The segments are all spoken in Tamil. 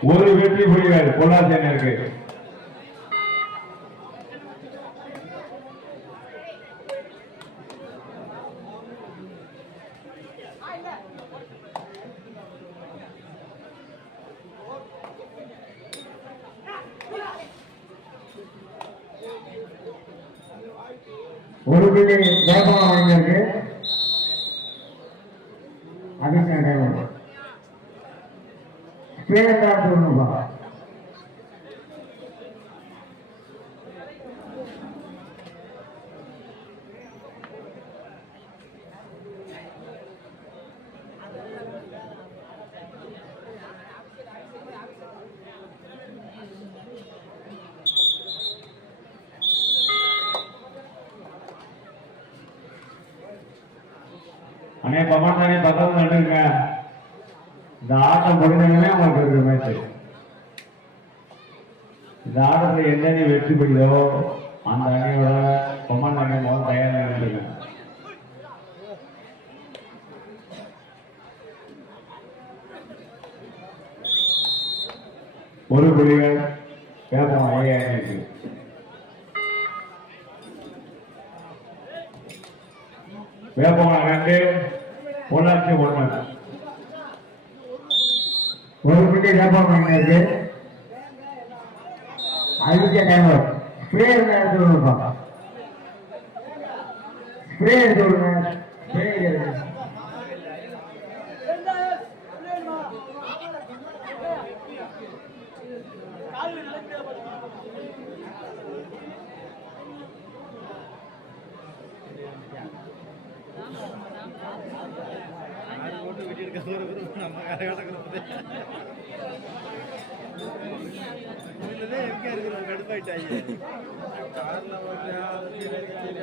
ஒரு வெற்றி புலிகள் பொள்ளாச்சியனருக்கு ஒரு புள்ளி வேகமாக வாங்கியிருக்கு. ஸ்பேர் தான் சொல்லணும்பா அண்ணே பமாத்தானே பக்கம் நடுங்க இந்த ஆட்டம் முடிஞ்சவனே உங்களுக்கு இருக்கிற மேட்ச் இந்த ஆட்டத்தில் எந்த அணி வெற்றி பெறுதோ அந்த அணியோட கொமாண்ட் அணி முதல் தயாராக இருந்துங்க ஒரு புள்ளிகள் வேப்பம் ஐயாயிரம் வேப்பம் ரெண்டு பொள்ளாச்சி ஒன்று ஒரு மினிட் வேகமாக வாங்கியிருக்கு அதுக்கு டைம் ஸ்ப்ரே எடுத்து விடணும்பா ஸ்ப்ரே எடுத்து விடுங்க. ஸ்ப்ரே எடுத்து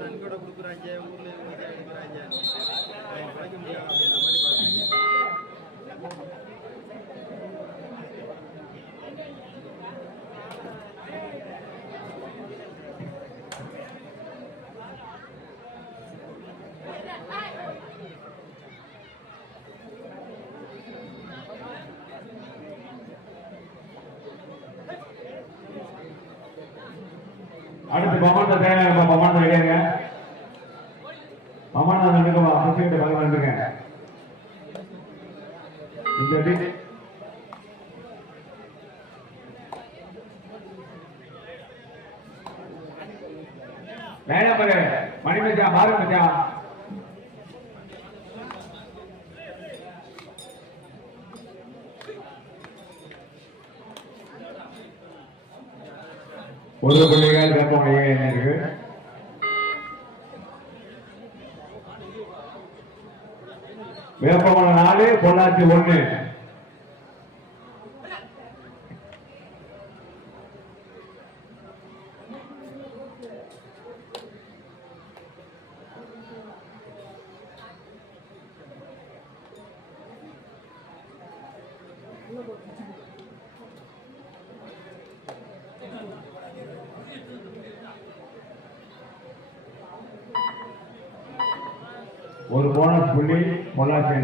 நன்கொட கொடுக்குறாங்க ஊர்ல இருந்து அடுத்து பமாந்த தேவையான பமாந்த ரெடியாங்க பமாந்த நடுக்கமா அரசியல் பக்கம் வந்துருங்க இந்த டி- லைனா பாரு. மணி மச்சா மாறு மச்சா. ஒரு புள்ளிகள் வெப்பம் இருக்கு வேப்பமலை நாலு பொள்ளாச்சி ஒன்று. ஒரு போனஸ் புள்ளி பொள்ளாச்சி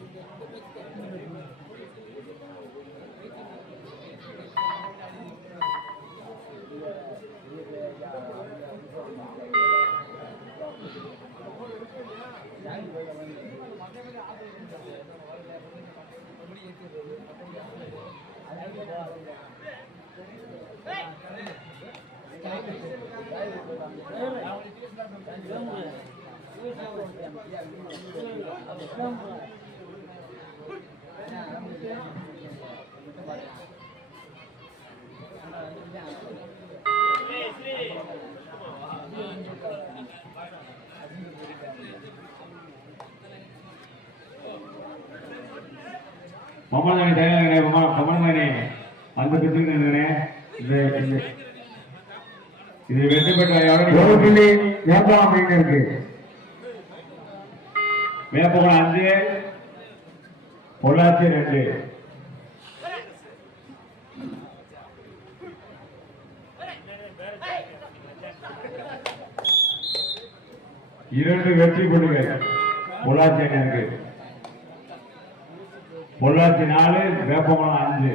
இருக்கு மம்மதானி தயாராகிறேன் மம்மா கமல்தானி அந்த பிச்சுக்கு நின்றுனே இது வெற்றி பெற்ற யாரும் வேப்பம் மைனருக்கு வேப்பகுளம் அஞ்சு பொள்ளாச்சி ரெண்டு. இரண்டு வெற்றி புள்ளிகள். பொள்ளாச்சி அணியிற்கு பொள்ளாச்சி நாலு வேப்பமலம் அஞ்சு.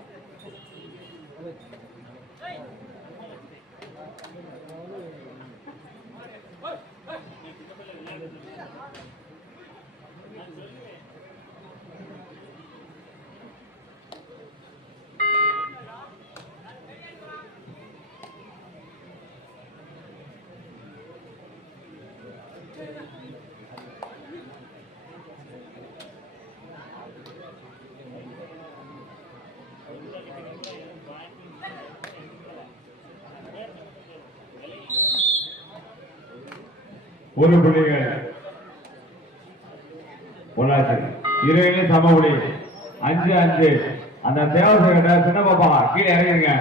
ஒரு புள்ளிகள் பொள்ளாச்சி. இருபது சம புள்ளி அஞ்சு அஞ்சு. அந்த தேவசம் சின்ன பாப்பா கீழே இறங்கிருங்க.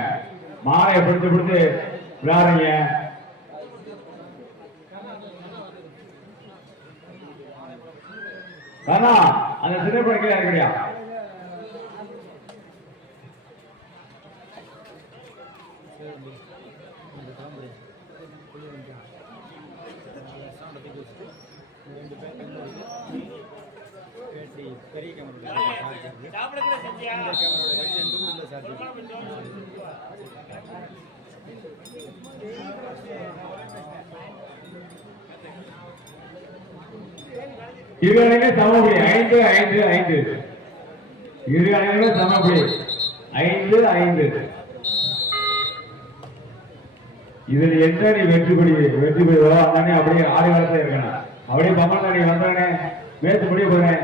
மாலையை பிடிச்சு பிடிச்சு விளையாடுறீங்க. கண்ணா அந்த சின்ன பிள்ளை கீழே இறங்கியா பெரிய கேமரா இந்த கேமரா ரெண்டு ஊர்ல சார்ஜ் இரு அணிகளும் சமபடி ஐந்து ஐந்து ஐந்து. இரு அணிகளும் சமபடி ஐந்து ஐந்து. இதில் எந்த அணி வெற்றி படி வெற்றி பெறுவோ அந்த அணி அப்படியே ஆறு காலத்துல இருக்கணும். அப்படியே பம்மன் அணி வந்தானே மேய்ச்சி முடிய போறேன்.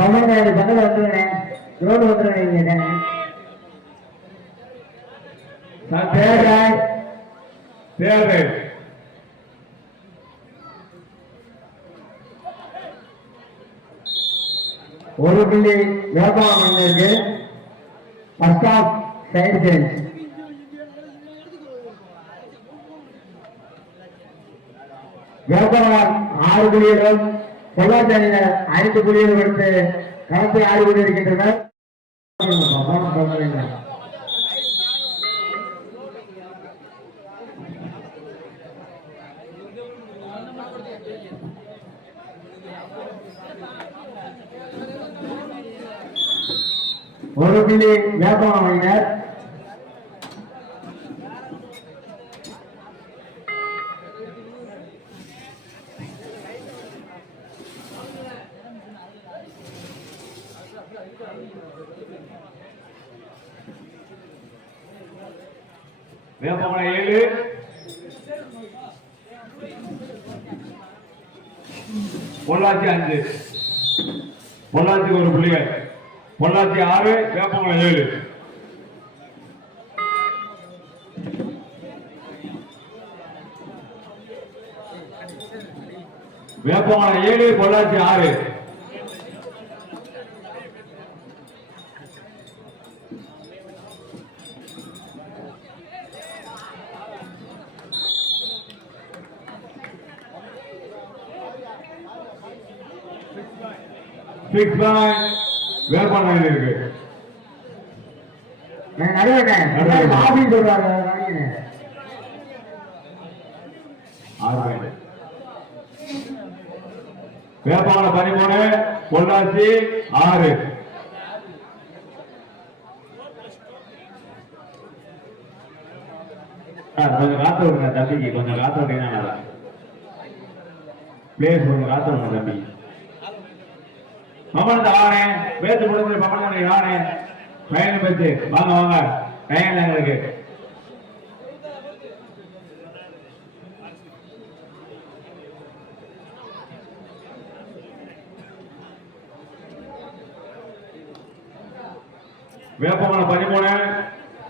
பம்மன் அணி பக்கத்தில் வந்துடுறேன் ரோடு வந்துடுறேன் தேர்தல் தேர்தல் ஒரு புள்ளி யோகா மைனருக்கு ஃபர்ஸ்ட் ஆஃப் சைடு சேஞ்ச் ஆறு புள்ளிகளும் பொள்ளாச்சி ஐந்து புள்ளிகள் எடுத்து களத்தில் ஆடி கொண்டிருக்கின்றனர் கவனம் வியாபாரம் வேண்டாம். வேப்பமலை ஏழு. பொள்ளாச்சி அஞ்சு. பொள்ளாச்சி ஒரு புள்ளிகள். பொள்ளாச்சி ஆறு வேப்பமலை ஏழு வேப்பமலை ஏழு பொள்ளாச்சி ஆறு சிக்ஸ் பாயிண்ட் வேப்பமலை இருக்கு ஆறு பாயிண்ட் வேப்பமலை பதிமூணு பொள்ளாச்சி ஆறு. கொஞ்சம் காத்து விடுங்க தம்பிக்கு கொஞ்சம் காத்து விட்டீங்கன்னா நல்லா. பிளேஸ் கொஞ்சம் காத்து விடுங்க தம்பி. மமனது ஆனே வேத்து கொடுக்கக்கூடிய மமனது ஆனே பயணம் பெற்று வாங்க வாங்க. பயணம் எங்களுக்கு. வேப்பமலம் பதிமூணு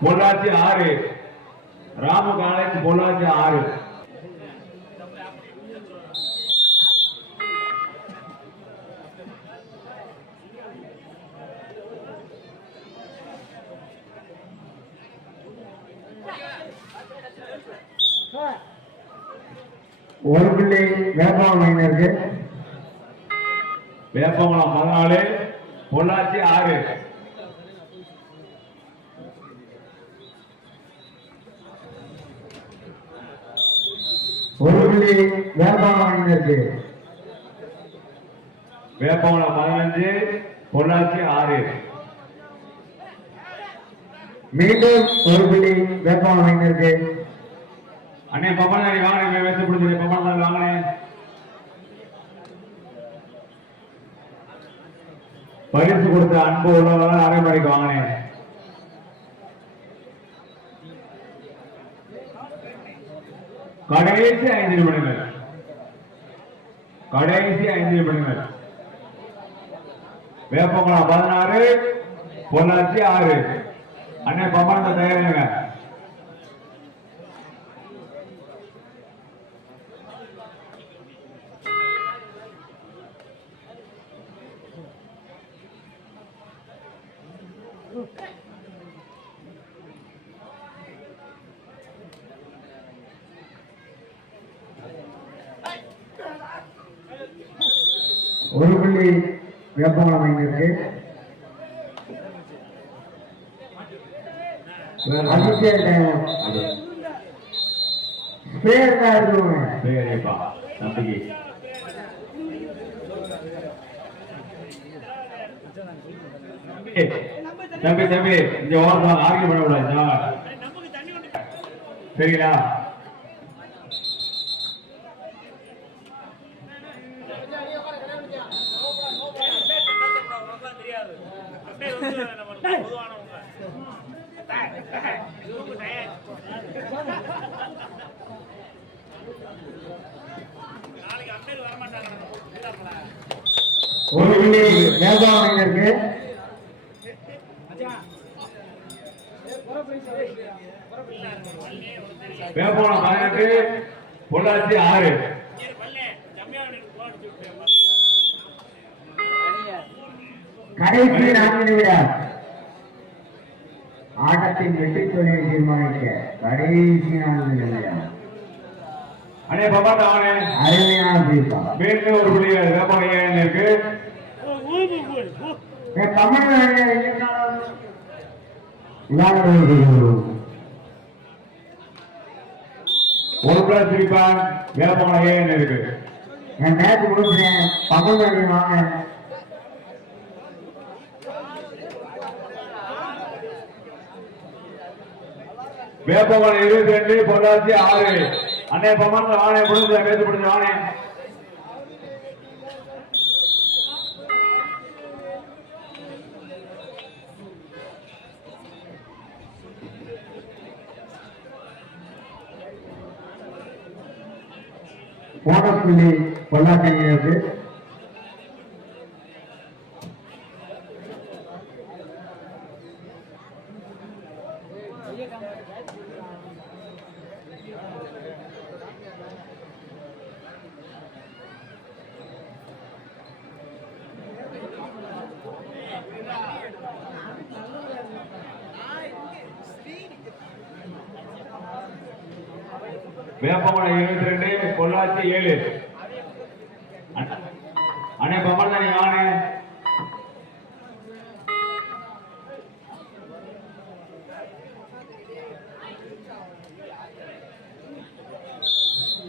பொள்ளாச்சி ஆறு. ராம காலேஜ் பொள்ளாச்சி ஆறு. ஒரு புள்ளி வேப்பம் மைனருக்கு வேப்பமலம் பதினாலு பொள்ளாச்சி ஆறு. ஒரு புள்ளி வேப்பம் மைனருக்கு வேப்பமலம் பதினஞ்சு பொள்ளாச்சி ஆறு. மீண்டும் ஒரு புள்ளி வேப்பம் மைனருக்கு அண்ணே பப்பனாரி வாங்கினேன் வச்சு பிடிச்சி பப்பனாரி வாங்கினேன் பரிசு கொடுத்த அன்பு உள்ளவர்கள் அரை மணிக்கு வாங்கினேன். கடைசி ஐந்து நிமிடங்கள் கடைசி ஐந்து நிமிடங்கள் வேப்பங்குளம் பதினாறு பொள்ளாச்சி ஆறு. அண்ணன் பப்பனத்தை தயாரிங்க ஒரு புள்ளி வேப்பம் மைனருக்கு அதிசயம் ஸ்பேர் தான் இருக்குங்க சரிப்பா நம்பிக்கை தம்பி தம்பி இங்க ஓரத்தில் ஆர்கியூ பண்ணக்கூடாது சரிங்களா? தெரியாது ஒரு புள்ளி வேப்பம் மைனருக்கு பதினெட்டு பொள்ளாச்சி ஆறு. கடைசி நான்கு நிமிடம் ஆட்டத்தின் வெற்றி தொழிலை தீர்மானிக்க கடைசி அண்ணே பப்பாட்ட வாங்க அருமையான தீர்ப்பா மீண்டும் ஒரு புள்ளி வேப்போளம் ஏழு இருக்கு? தமிழ்நாடு ஒரு பிளஸ் இருக்கு? என் மேட்ச் முடிச்சுட்டேன் தமிழ்நாடு வாங்க. வேப்போளம் இருபத்தி ரெண்டு பொள்ளாச்சி ஆறு. அண்ணே பம்மன் வானே முடிஞ்ச பேசி முடிஞ்ச வானே போனஸ் புள்ளி பொள்ளாச்சி வேப்பமலை இருபத்தி ரெண்டு பொள்ளாச்சி ஏழு. அண்ணா- அண்ணே பம்மன் தானே வானே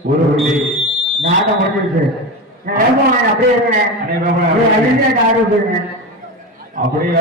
ஒரு புள்ளி. நாட்டம் முடிஞ்சிருச்சு அப்படியே அப்படியே